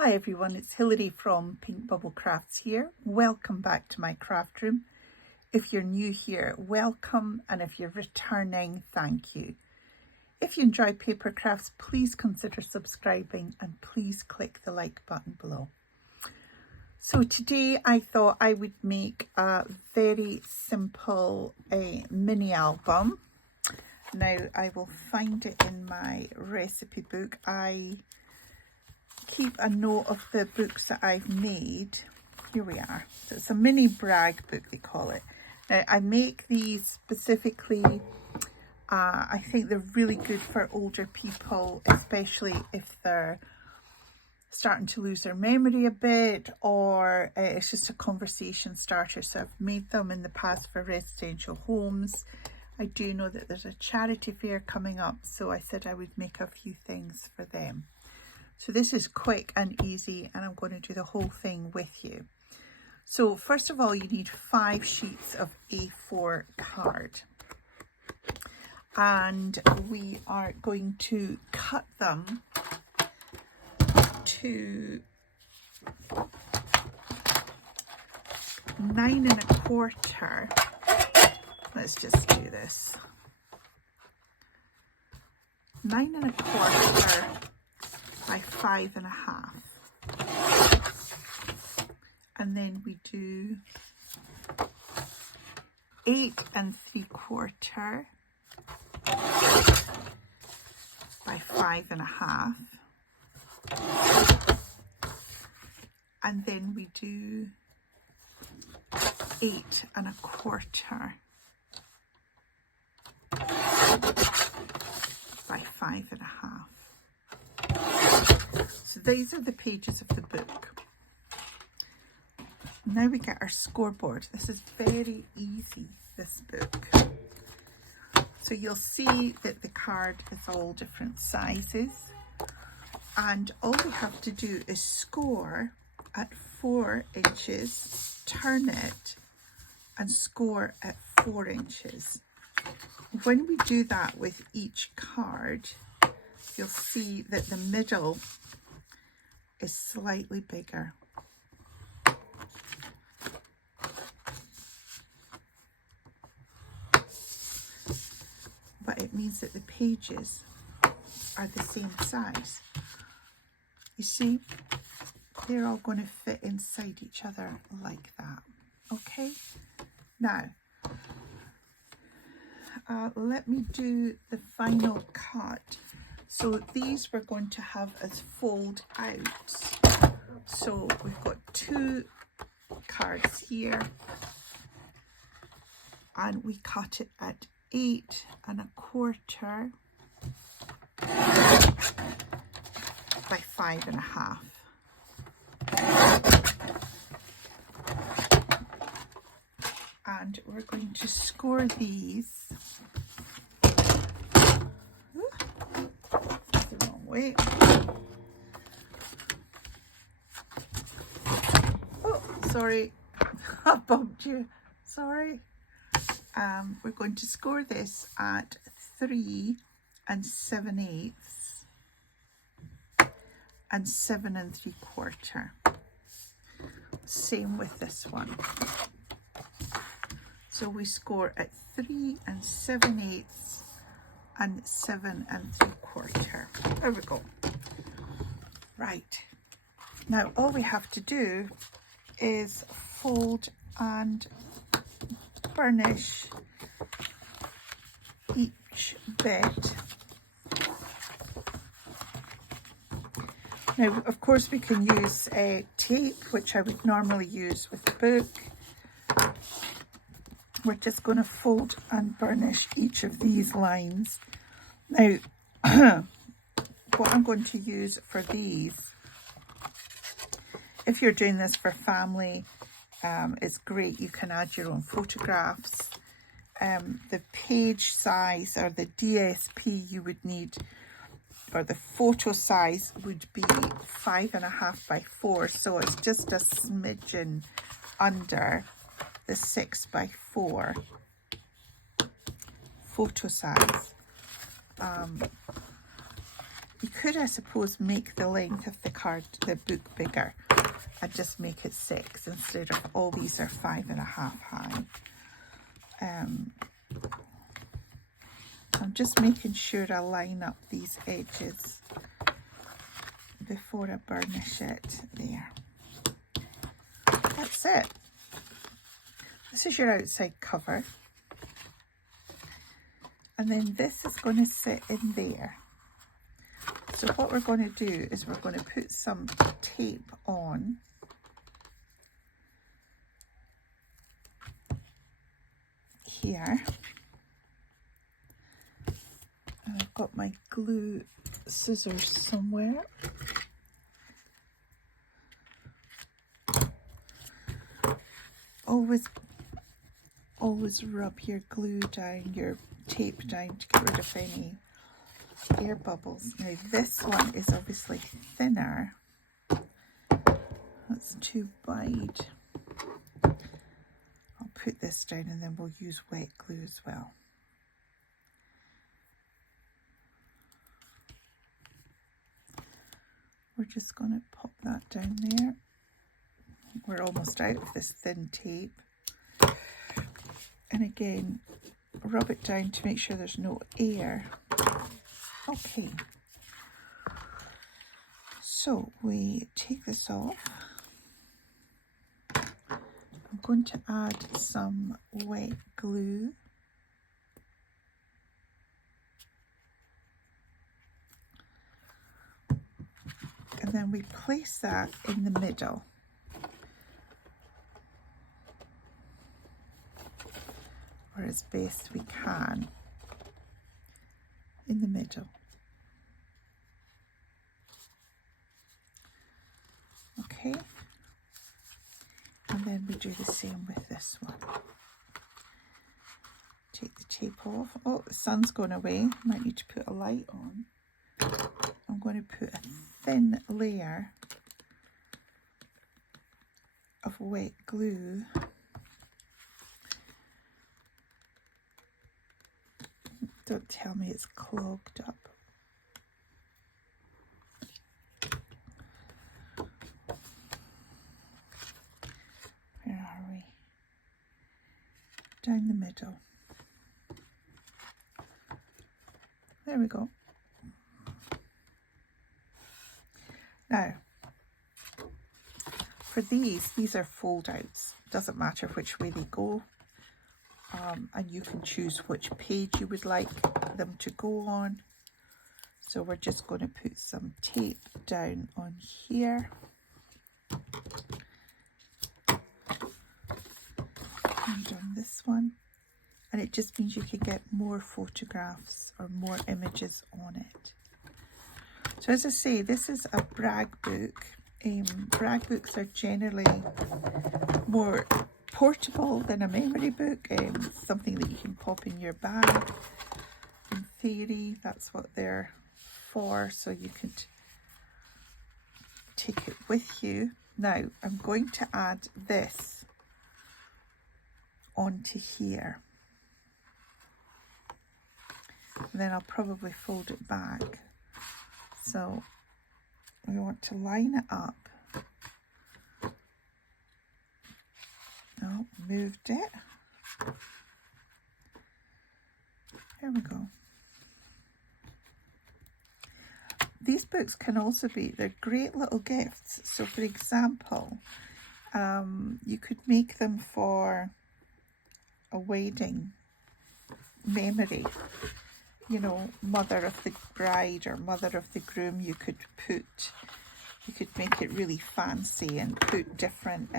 Hi everyone, it's Hilary from Pink Bubble Crafts here. Welcome back to my craft room. If you're new here, welcome, and if you're returning, thank you. If you enjoy paper crafts, please consider subscribing and please click the like button below. So today I thought I would make a very simple mini album. Now I will find it in my recipe book. I keep a note of the books that I've made. Here we are. So it's a mini brag book, they call it. Now I make these specifically, I think they're really good for older people, especially if they're starting to lose their memory a bit, or it's just a conversation starter. So I've made them in the past for residential homes. I do know that there's a charity fair coming up, so I said I would make a few things for them. So this is quick and easy, and I'm going to do the whole thing with you. So first of all, you need 5 sheets of A4 card. And we are going to cut them to 9 1/4. Let's just do this. 9 1/4 by 5 1/2. And then we do 8 3/4 by 5 1/2. And then we do 8 1/4 by 5 1/2. So these are the pages of the book. Now we get our scoreboard. This is very easy, this book. So you'll see that the card is all different sizes, and all we have to do is score at 4 inches, turn it and score at 4 inches. When we do that with each card, you'll see that the middle is slightly bigger. But it means that the pages are the same size. You see, they're all going to fit inside each other like that. Okay, now let me do the final cut. So these we're going to have as fold out. So we've got 2 cards here, and we cut it at 8 1/4 by 5 1/2. And we're going to score these. That's the wrong way. Oh, sorry, I bumped you. Sorry. We're going to score this at 3 7/8 and 7 3/4. Same with this one. So we score at 3 7/8 and 7 3/4. There we go. Right. Now all we have to do is fold and burnish each bit. Now, of course, we can use tape, which I would normally use with the book. We're just going to fold and burnish each of these lines. Now, what I'm going to use for these, if you're doing this for family, it's great. You can add your own photographs. The page size, or the DSP you would need, or the photo size, would be 5 1/2 by 4. So it's just a smidgen under the 6 by 4 photo size. You could, I suppose, make the length of the card, the book, bigger and just make it 6 instead of all these are 5.5 high. I'm just making sure I line up these edges before I burnish it. There. That's it. This is your outside cover. And then this is going to sit in there. So what we're going to do is we're going to put some tape on. Here. And I've got my glue scissors somewhere. Always rub your glue down, your tape down to get rid of any air bubbles. Now this one is obviously thinner. That's too wide. I'll put this down and then we'll use wet glue as well. We're just going to pop that down there. We're almost out of this thin tape. And again, rub it down to make sure there's no air. Okay. So we take this off. I'm going to add some wet glue. And then we place that in the middle. Or as best we can in the middle. Okay, and then we do the same with this one. Take the tape off. Oh, the sun's going away. Might need to put a light on. I'm going to put a thin layer of wet glue Don't tell me it's clogged up. Where are we? Down the middle. There we go. Now, for these are fold outs. Doesn't matter which way they go. And you can choose which page you would like them to go on. So we're just going to put some tape down on here. And on this one. And it just means you can get more photographs or more images on it. So as I say, this is a brag book. Brag books are generally more portable than a memory book, something that you can pop in your bag. In theory, that's what they're for, so you can take it with you. Now, I'm going to add this onto here. And then I'll probably fold it back. So we want to line it up. Oh, moved it. There we go. These books can also be, they're great little gifts. So for example, you could make them for a wedding memory. You know, mother of the bride or mother of the groom, you could make it really fancy and put different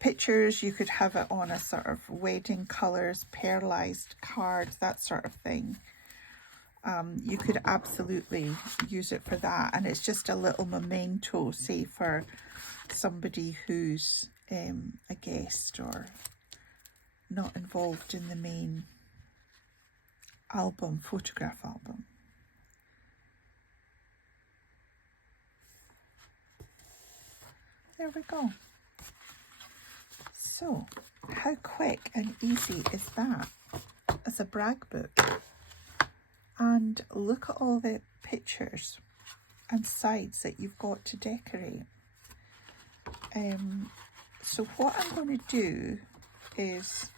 pictures. You could have it on a sort of wedding colours, pearlised cards, that sort of thing. You could absolutely use it for that, and it's just a little memento, say for somebody who's a guest or not involved in the main album, photograph album. There we go. So, how quick and easy is that as a brag book? And look at all the pictures and sides that you've got to decorate. So what I'm going to do is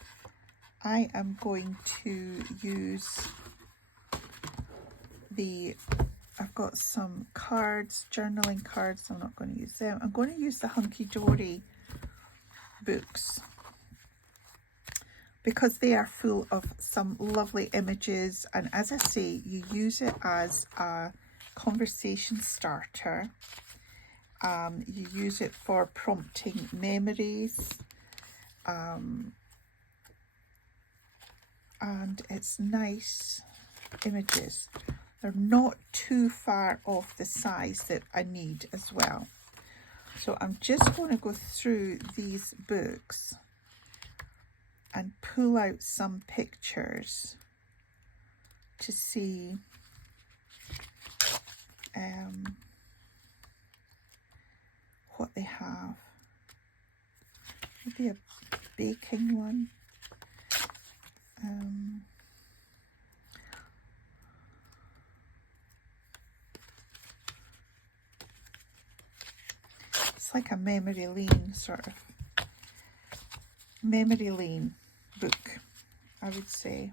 I am going to use I've got some cards, journaling cards. I'm not going to use them. I'm going to use the Hunkydory books because they are full of some lovely images, and as I say, you use it as a conversation starter. You use it for prompting memories, and it's nice images. They're not too far off the size that I need as well. So I'm just going to go through these books and pull out some pictures to see what they have. Maybe a baking one. It's like a memory lane sort of memory lane book, I would say.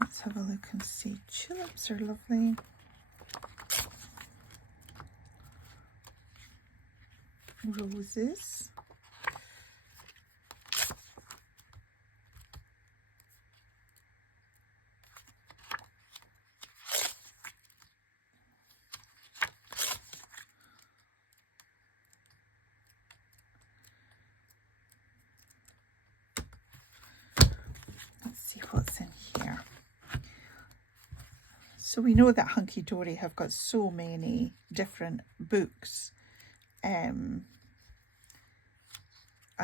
Let's have a look and see. Tulips are lovely. Roses. Let's see what's in here. So we know that Hunkydory have got so many different books, and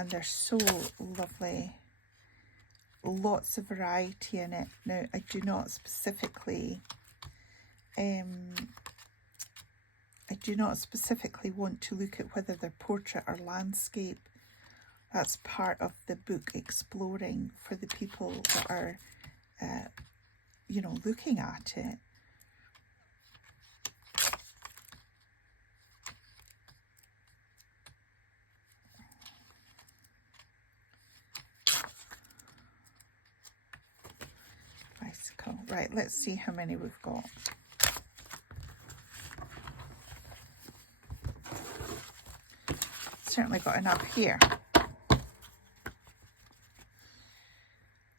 they're so lovely. Lots of variety in it. Now, I do not specifically want to look at whether they're portrait or landscape. That's part of the book exploring for the people that are, you know, looking at it. Bicycle. Right, let's see how many we've got. Certainly got enough here.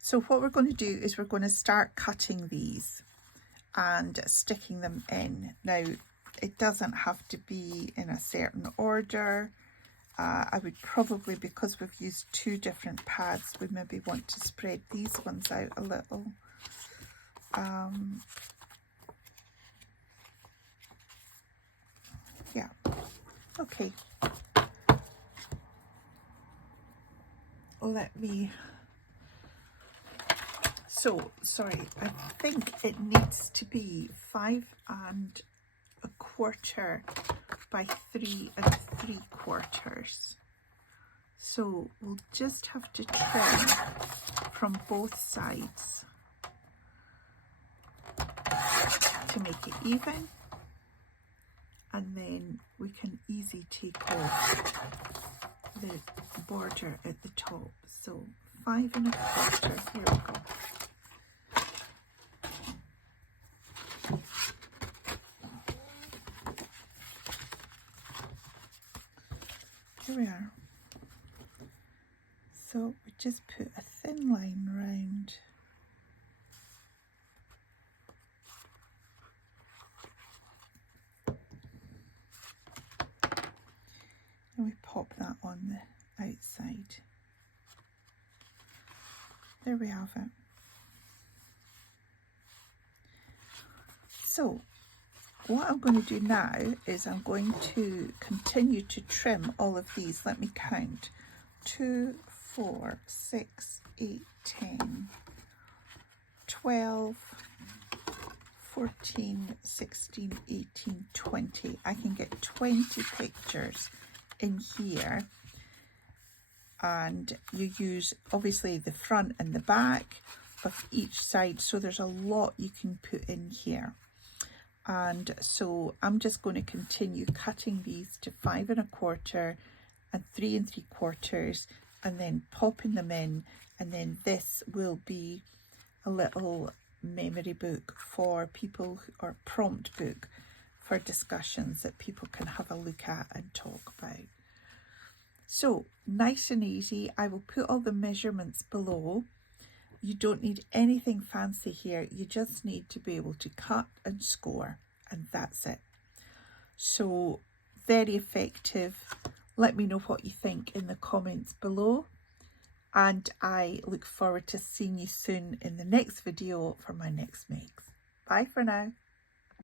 So what we're going to do is we're going to start cutting these and sticking them in. Now, it doesn't have to be in a certain order. I would probably, because we've used two different pads, we maybe want to spread these ones out a little. Yeah, okay. Let me... So, sorry, I think it needs to be 5 1/4 by 3 3/4. So we'll just have to trim from both sides to make it even, and then we can easily take off the border at the top. So 5 1/4, here we go. Here we are. So we just put a thin line round. And we pop that on the outside. There we have it. So what I'm going to do now is I'm going to continue to trim all of these. Let me count. 2, 4, 6, 8, 10, 12, 14, 16, 18, 20. I can get 20 pictures in here. and you use obviously the front and the back of each side, so there's a lot you can put in here. And so I'm just going to continue cutting these to 5 1/4 and 3 3/4, and then popping them in, and then this will be a little memory book for people, or prompt book for discussions that people can have a look at and talk about. So nice and easy. I will put all the measurements below. You don't need anything fancy here. You just need to be able to cut and score, and that's it. So very effective. Let me know what you think in the comments below, and I look forward to seeing you soon in the next video for my next makes. Bye for now.